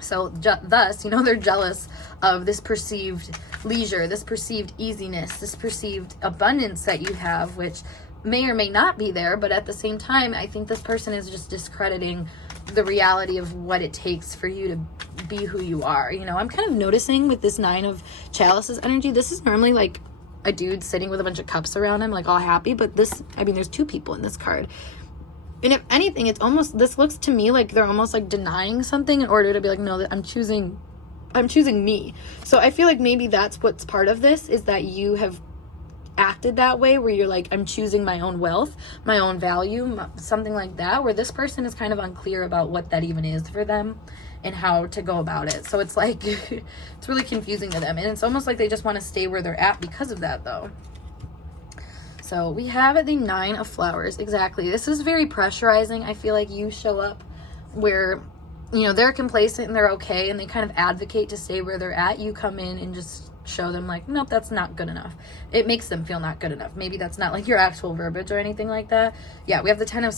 So thus, you know, they're jealous of this perceived leisure, this perceived easiness, this perceived abundance that you have, which may or may not be there. But at the same time, I think this person is just discrediting the reality of what it takes for you to be who you are. You know, I'm kind of noticing with this 9 of Chalices energy, this is normally like a dude sitting with a bunch of cups around him, like all happy. But this, I mean, there's 2 people in this card. And if anything, it's almost, this looks to me like they're almost like denying something in order to be like, no, that I'm choosing me. So I feel like maybe that's what's part of this, is that you have acted that way where you're like, I'm choosing my own wealth, my own value, something like that, where this person is kind of unclear about what that even is for them and how to go about it. So it's like, it's really confusing to them. And it's almost like they just want to stay where they're at because of that though. So we have the 9 of Flowers. Exactly. This is very pressurizing. I feel like you show up where, you know, they're complacent and they're okay and they kind of advocate to stay where they're at. You come in and just show them like, nope, that's not good enough. It makes them feel not good enough. Maybe that's not like your actual verbiage or anything like that. Yeah, we have the 10 of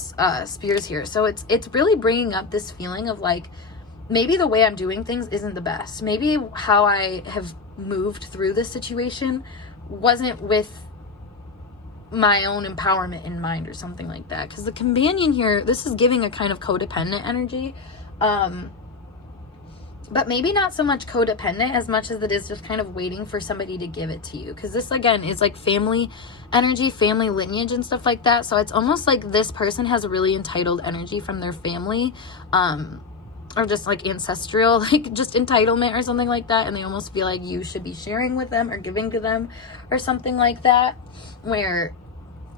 Spears here. So it's really bringing up this feeling of like, maybe the way I'm doing things isn't the best. Maybe how I have moved through this situation wasn't with my own empowerment in mind or something like that. Because the Companion here, this is giving a kind of codependent energy, but maybe not so much codependent as much as it is just kind of waiting for somebody to give it to you. Because this again is like family energy, family lineage and stuff like that. So it's almost like this person has a really entitled energy from their family, or just like ancestral, like just entitlement or something like that. And they almost feel like you should be sharing with them or giving to them or something like that, where,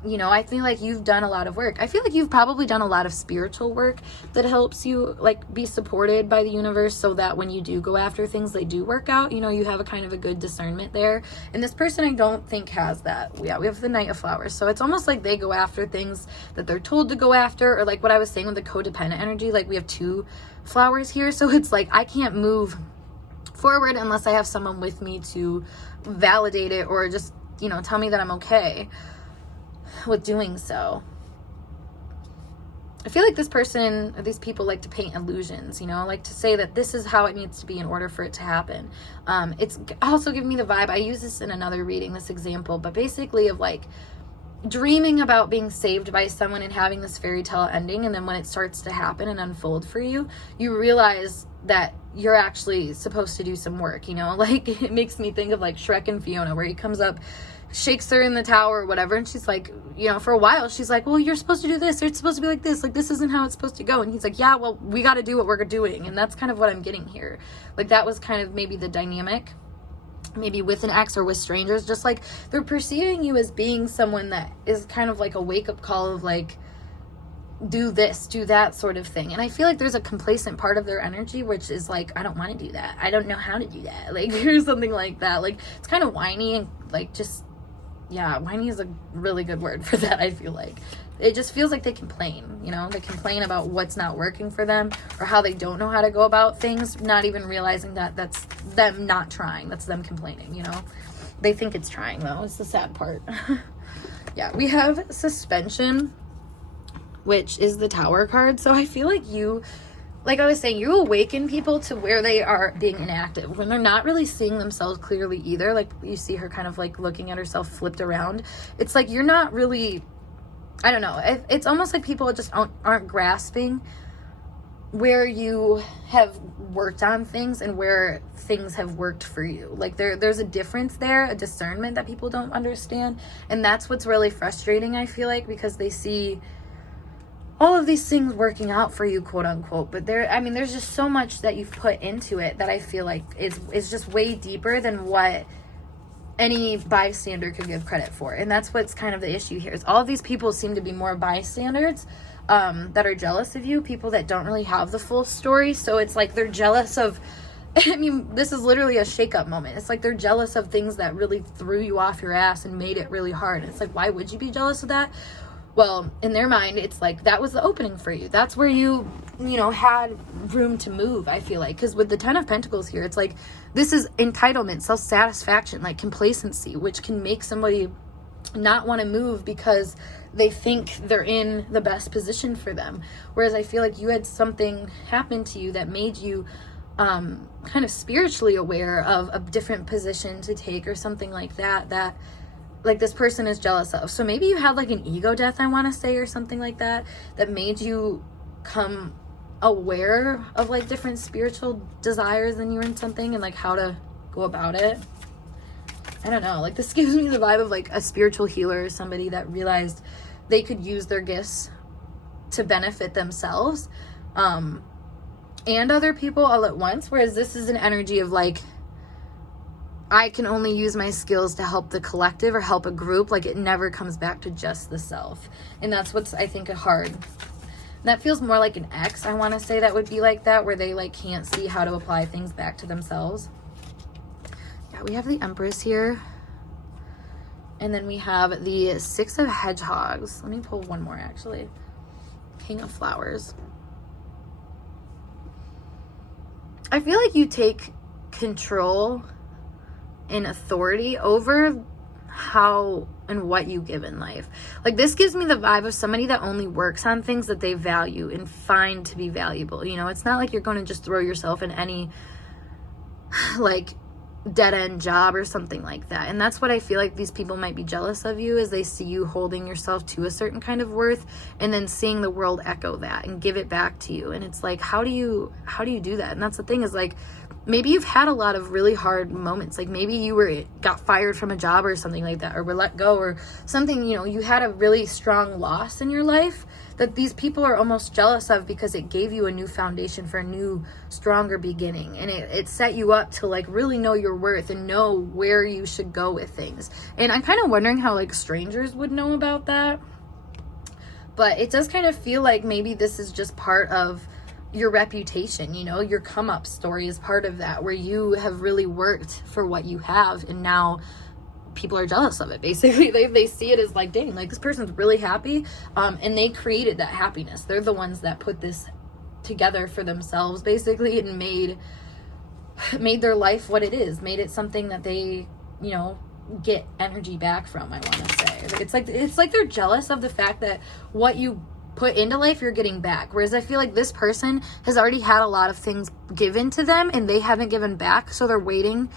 you know, I feel like you've done a lot of work. I feel like you've probably done a lot of spiritual work that helps you like be supported by the universe so that when you do go after things, they do work out. You know, you have a kind of a good discernment there. And this person, I don't think has that. Yeah, we have the Knight of Flowers. So it's almost like they go after things that they're told to go after, or like what I was saying with the codependent energy, like we have 2 flowers here. So it's like, I can't move forward unless I have someone with me to validate it or just, you know, tell me that I'm okay with doing so. I feel like this person or these people like to paint illusions, like to say that this is how it needs to be in order for it to happen. It's also giving me the vibe, I use this in another reading, this example, but basically of like dreaming about being saved by someone and having this fairy tale ending, and then when it starts to happen and unfold for you, you realize that you're actually supposed to do some work, like it makes me think of like Shrek and Fiona, where he comes up, shakes her in the tower or whatever, and she's like, for a while she's like, well, you're supposed to do this, it's supposed to be like this isn't how it's supposed to go, and he's like, yeah, well, we got to do what we're doing. And that's kind of what I'm getting here. Like that was kind of maybe the dynamic, maybe with an ex or with strangers, just like they're perceiving you as being someone that is kind of like a wake-up call of like, do this, do that sort of thing. And I feel like there's a complacent part of their energy which is like, I don't want to do that, I don't know how to do that, like or something like that. Like it's kind of whiny and like just, yeah, whiny is a really good word for that. I feel like it just feels like they complain, they complain about what's not working for them or how they don't know how to go about things, not even realizing that that's them not trying, that's them complaining. They think it's trying though. It's the sad part. Yeah, we have suspension, which is the Tower card. So I feel like you, like I was saying, you awaken people to where they are being inactive, when they're not really seeing themselves clearly either. Like you see her kind of like looking at herself flipped around. It's like you're not really, I don't know, it's almost like people just aren't grasping where you have worked on things and where things have worked for you. Like there's a difference there, a discernment that people don't understand. And that's what's really frustrating, I feel like, because they see all of these things working out for you, quote unquote, but there's just so much that you've put into it that I feel like is just way deeper than what any bystander could give credit for. And that's what's kind of the issue here, is all of these people seem to be more bystanders that are jealous of you, people that don't really have the full story. So it's like they're jealous of, this is literally a shake-up moment. It's like they're jealous of things that really threw you off your ass and made it really hard. It's like, why would you be jealous of that? Well, in their mind, it's like that was the opening for you. That's where you had room to move, I feel like. Because with the Ten of Pentacles here, it's like this is entitlement, self-satisfaction, like complacency, which can make somebody not want to move because they think they're in the best position for them. Whereas I feel like you had something happen to you that made you kind of spiritually aware of a different position to take or something like that like this person is jealous of. So maybe you had like an ego death, I want to say, or something like that made you come aware of like different spiritual desires than you were in something, and like how to go about it. I don't know, like this gives me the vibe of like a spiritual healer or somebody that realized they could use their gifts to benefit themselves and other people all at once. Whereas this is an energy of like, I can only use my skills to help the collective or help a group. Like it never comes back to just the self. And that's what's, I think, hard. That feels more like an ex, I want to say, that would be like that, where they like can't see how to apply things back to themselves. Yeah, we have the Empress here. And then we have the Six of Hedgehogs. Let me pull one more, actually. King of Flowers. I feel like you take control and authority over how and what you give in life. Like this gives me the vibe of somebody that only works on things that they value and find to be valuable. It's not like you're going to just throw yourself in any like dead-end job or something like that. And that's what I feel like these people might be jealous of you, is they see you holding yourself to a certain kind of worth and then seeing the world echo that and give it back to you. And it's like, how do you do that? And that's the thing, is like, maybe you've had a lot of really hard moments. Like maybe you got fired from a job or something like that, or were let go or something, you had a really strong loss in your life that these people are almost jealous of, because it gave you a new foundation for a new, stronger beginning. And it set you up to like really know your worth and know where you should go with things. And I'm kind of wondering how like strangers would know about that. But it does kind of feel like maybe this is just part of your reputation, your come up story is part of that, where you have really worked for what you have, and now people are jealous of it. Basically, they see it as like, dang, like this person's really happy, and they created that happiness. They're the ones that put this together for themselves, basically, and made their life what it is, made it something that they, get energy back from, I want to say. It's like they're jealous of the fact that what you put into life, you're getting back. Whereas I feel like this person has already had a lot of things given to them and they haven't given back, so they're waiting.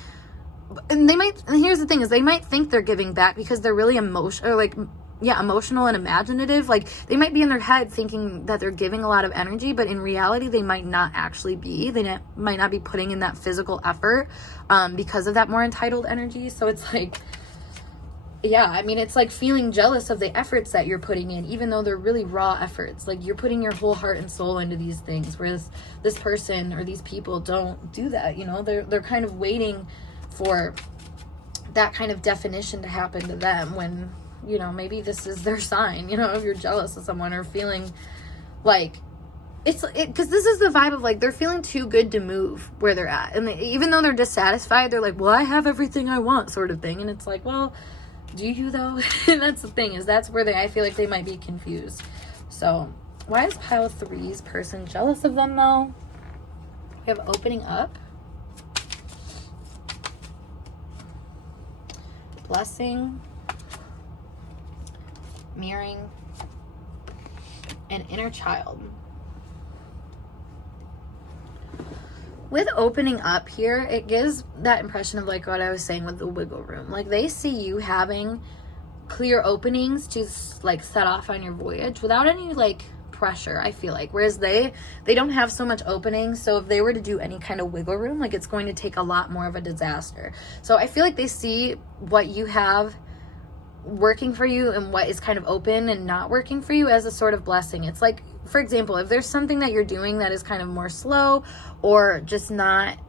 And here's the thing, is they might think they're giving back because they're really emotional and imaginative. Like, they might be in their head thinking that they're giving a lot of energy, but in reality they might not actually be. They might not be putting in that physical effort because of that more entitled energy. So it's like, yeah, I mean, it's like feeling jealous of the efforts that you're putting in, even though they're really raw efforts. Like, you're putting your whole heart and soul into these things, whereas this person or these people don't do that. You know, they're kind of waiting for that kind of definition to happen to them when, you know, maybe this is their sign. You know, if you're jealous of someone or feeling like because this is the vibe of like they're feeling too good to move where they're at, and even though they're dissatisfied, they're like, well, I have everything I want, sort of thing. And it's like, well, do you though? And that's the thing, is that's where I feel like they might be confused. So why is pile 3's person jealous of them though? We have opening up, blessing, mirroring, and inner child. With opening up here, it gives that impression of like what I was saying with the wiggle room. Like, they see you having clear openings to like set off on your voyage without any like pressure, I feel like. Whereas they don't have so much opening. So if they were to do any kind of wiggle room, like, it's going to take a lot more of a disaster. So I feel like they see what you have working for you and what is kind of open and not working for you as a sort of blessing. It's like, for example, if there's something that you're doing that is kind of more slow or just not,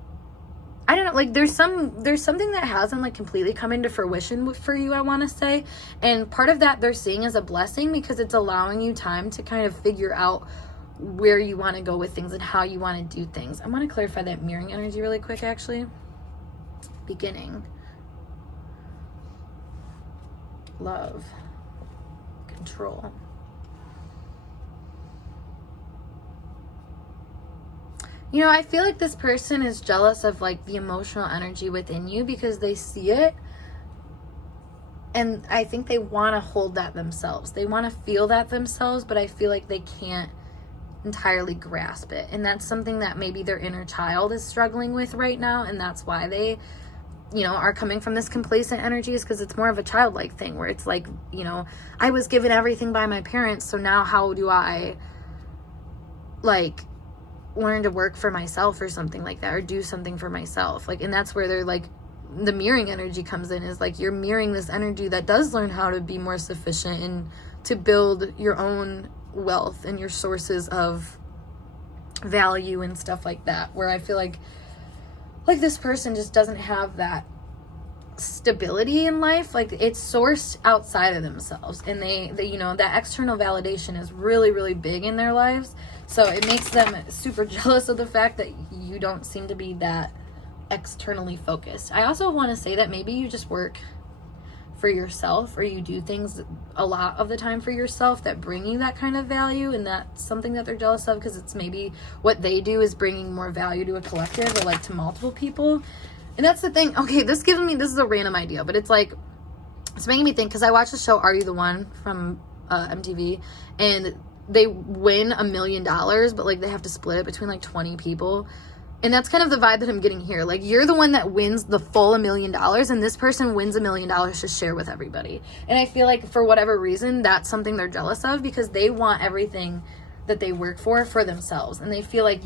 I don't know, like there's something that hasn't like completely come into fruition for you, I want to say. And part of that they're seeing as a blessing because it's allowing you time to kind of figure out where you want to go with things and how you want to do things. I want to clarify that mirroring energy really quick, actually. Beginning. Love, control. You know, I feel like this person is jealous of like the emotional energy within you because they see it, and I think they want to hold that themselves. They want to feel that themselves, but I feel like they can't entirely grasp it. And that's something that maybe their inner child is struggling with right now, and that's why they, you know, are coming from this complacent energy, is because it's more of a childlike thing where it's like, you know, I was given everything by my parents, so now how do I like learn to work for myself or something like that, or do something for myself. Like, and that's where they're like, the mirroring energy comes in, is like you're mirroring this energy that does learn how to be more sufficient and to build your own wealth and your sources of value and stuff like that, where I feel like this person just doesn't have that stability in life. Like, it's sourced outside of themselves, and they you know, that external validation is really, really big in their lives. So it makes them super jealous of the fact that you don't seem to be that externally focused. I also want to say that maybe you just work for yourself, or you do things a lot of the time for yourself that bring you that kind of value, and that's something that they're jealous of because it's maybe what they do is bringing more value to a collective or like to multiple people. And that's the thing. Okay, this is a random idea, but it's like, it's making me think, because I watched the show Are You the One from MTV, and they win $1 million, but like they have to split it between like 20 people. And that's kind of the vibe that I'm getting here. Like, you're the one that wins the full $1 million, and this person wins $1 million to share with everybody. And I feel like for whatever reason, that's something they're jealous of, because they want everything that they work for themselves. And they feel like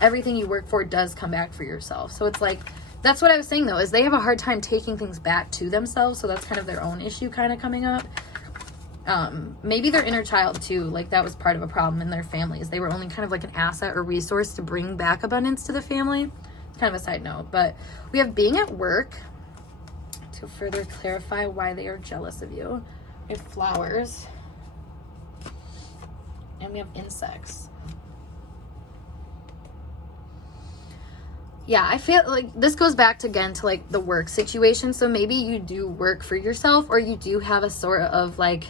everything you work for does come back for yourself. So it's like, that's what I was saying though, is they have a hard time taking things back to themselves. So that's kind of their own issue kind of coming up. Maybe their inner child too, like that was part of a problem in their families. They were only kind of like an asset or resource to bring back abundance to the family. It's kind of a side note. But we have being at work to further clarify why they are jealous of you. We have flowers, and we have insects. Yeah, I feel like this goes back to, again, to like the work situation. So maybe you do work for yourself, or you do have a sort of like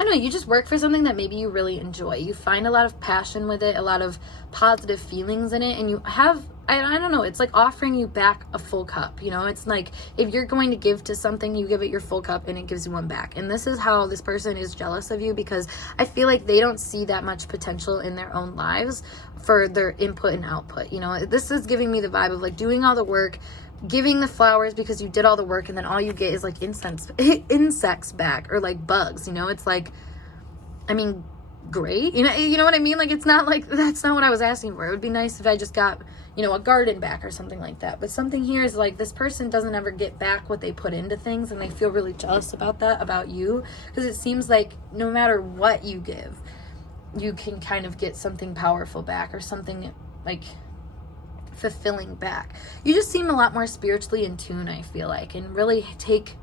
I don't know, you just work for something that maybe you really enjoy. You find a lot of passion with it, a lot of positive feelings in it, and you have, I don't know, it's like offering you back a full cup, you know? It's like if you're going to give to something, you give it your full cup and it gives you one back. And this is how this person is jealous of you, because I feel like they don't see that much potential in their own lives for their input and output. You know, this is giving me the vibe of like doing all the work, giving the flowers because you did all the work, and then all you get is like insects back, or like bugs, you know? It's like, I mean, great, you know what I mean? Like, it's not like, that's not what I was asking for. It would be nice if I just got, you know, a garden back or something like that. But something here is like, this person doesn't ever get back what they put into things, and they feel really jealous about that, about you, because it seems like no matter what you give, you can kind of get something powerful back, or something like fulfilling back. You just seem a lot more spiritually in tune, I feel like, and really take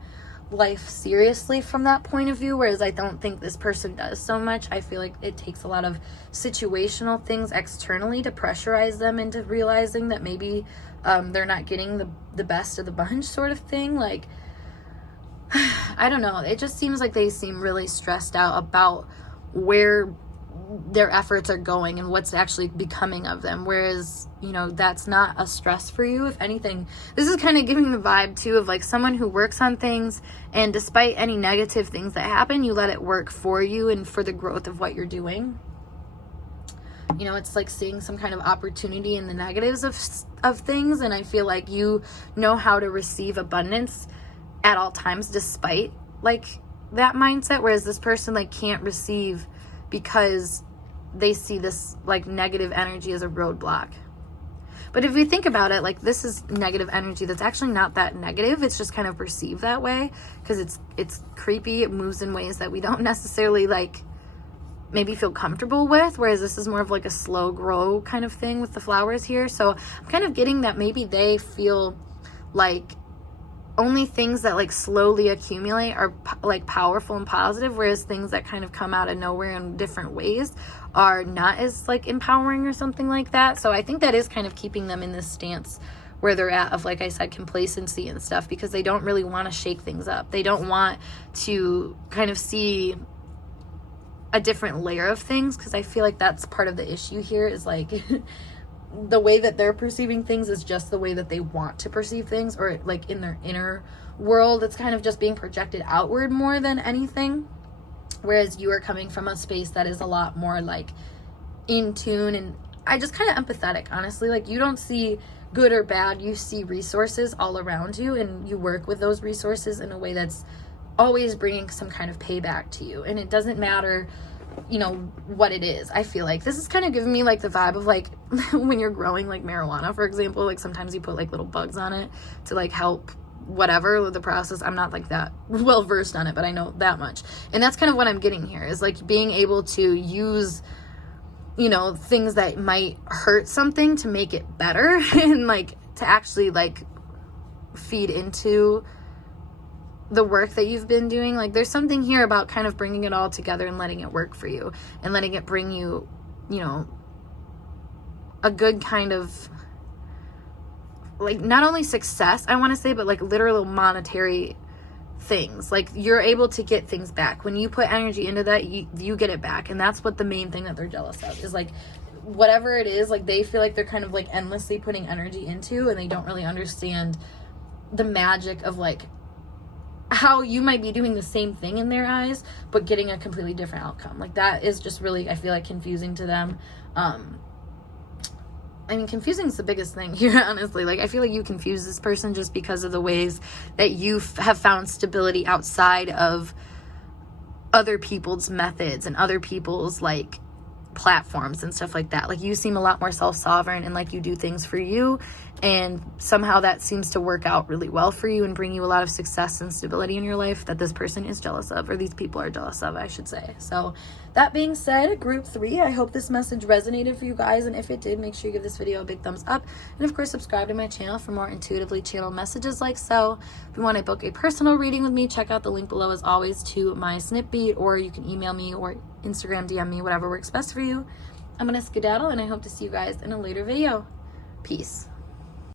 life seriously from that point of view, whereas I don't think this person does so much. I feel like it takes a lot of situational things externally to pressurize them into realizing that maybe they're not getting the best of the bunch, sort of thing. Like, I don't know, it just seems like they seem really stressed out about where their efforts are going and what's actually becoming of them, whereas, you know, that's not a stress for you. If anything, this is kind of giving the vibe too of like someone who works on things, and despite any negative things that happen, you let it work for you and for the growth of what you're doing. You know, it's like seeing some kind of opportunity in the negatives of things, and I feel like you know how to receive abundance at all times despite like that mindset, whereas this person like can't receive because they see this like negative energy as a roadblock. But if you think about it, like, this is negative energy that's actually not that negative. It's just kind of perceived that way because it's creepy. It moves in ways that we don't necessarily like maybe feel comfortable with, whereas this is more of like a slow grow kind of thing with the flowers here. So I'm kind of getting that maybe they feel like only things that like slowly accumulate are like powerful and positive, whereas things that kind of come out of nowhere in different ways are not as like empowering or something like that. So I think that is kind of keeping them in this stance where they're at of, like I said, complacency and stuff, because they don't really want to shake things up. They don't want to kind of see a different layer of things, because I feel like that's part of the issue here is like the way that they're perceiving things is just the way that they want to perceive things, or like in their inner world, it's kind of just being projected outward more than anything, whereas you are coming from a space that is a lot more like in tune, and I just kind of empathetic, honestly. Like, you don't see good or bad, you see resources all around you, and you work with those resources in a way that's always bringing some kind of payback to you, and it doesn't matter, you know, what it is. I feel like this is kind of giving me like the vibe of like when you're growing like marijuana, for example, like sometimes you put like little bugs on it to like help whatever with the process. I'm not like that well versed on it, but I know that much, and that's kind of what I'm getting here is like being able to use, you know, things that might hurt something to make it better and like to actually like feed into the work that you've been doing. Like, there's something here about kind of bringing it all together and letting it work for you and letting it bring you, you know, a good kind of like not only success, I want to say, but like literal monetary things. Like, you're able to get things back when you put energy into that. You get it back, and that's what the main thing that they're jealous of is, like, whatever it is, like they feel like they're kind of like endlessly putting energy into, and they don't really understand the magic of like how you might be doing the same thing in their eyes but getting a completely different outcome. Like, that is just really, I feel like, confusing to them. I mean, confusing is the biggest thing here, honestly. Like, I feel like you confuse this person just because of the ways that you have found stability outside of other people's methods and other people's like platforms and stuff like that. Like, you seem a lot more self-sovereign and like you do things for you, and somehow that seems to work out really well for you and bring you a lot of success and stability in your life that this person is jealous of, or these people are jealous of, I should say. So that being said, group 3, I hope this message resonated for you guys, and if it did, make sure you give this video a big thumbs up, and of course subscribe to my channel for more intuitively channeled messages like so. If you want to book a personal reading with me, check out the link below as always to my snip beat, or you can email me or Instagram DM me, whatever works best for you. I'm gonna skedaddle, and I hope to see you guys in a later video. Peace.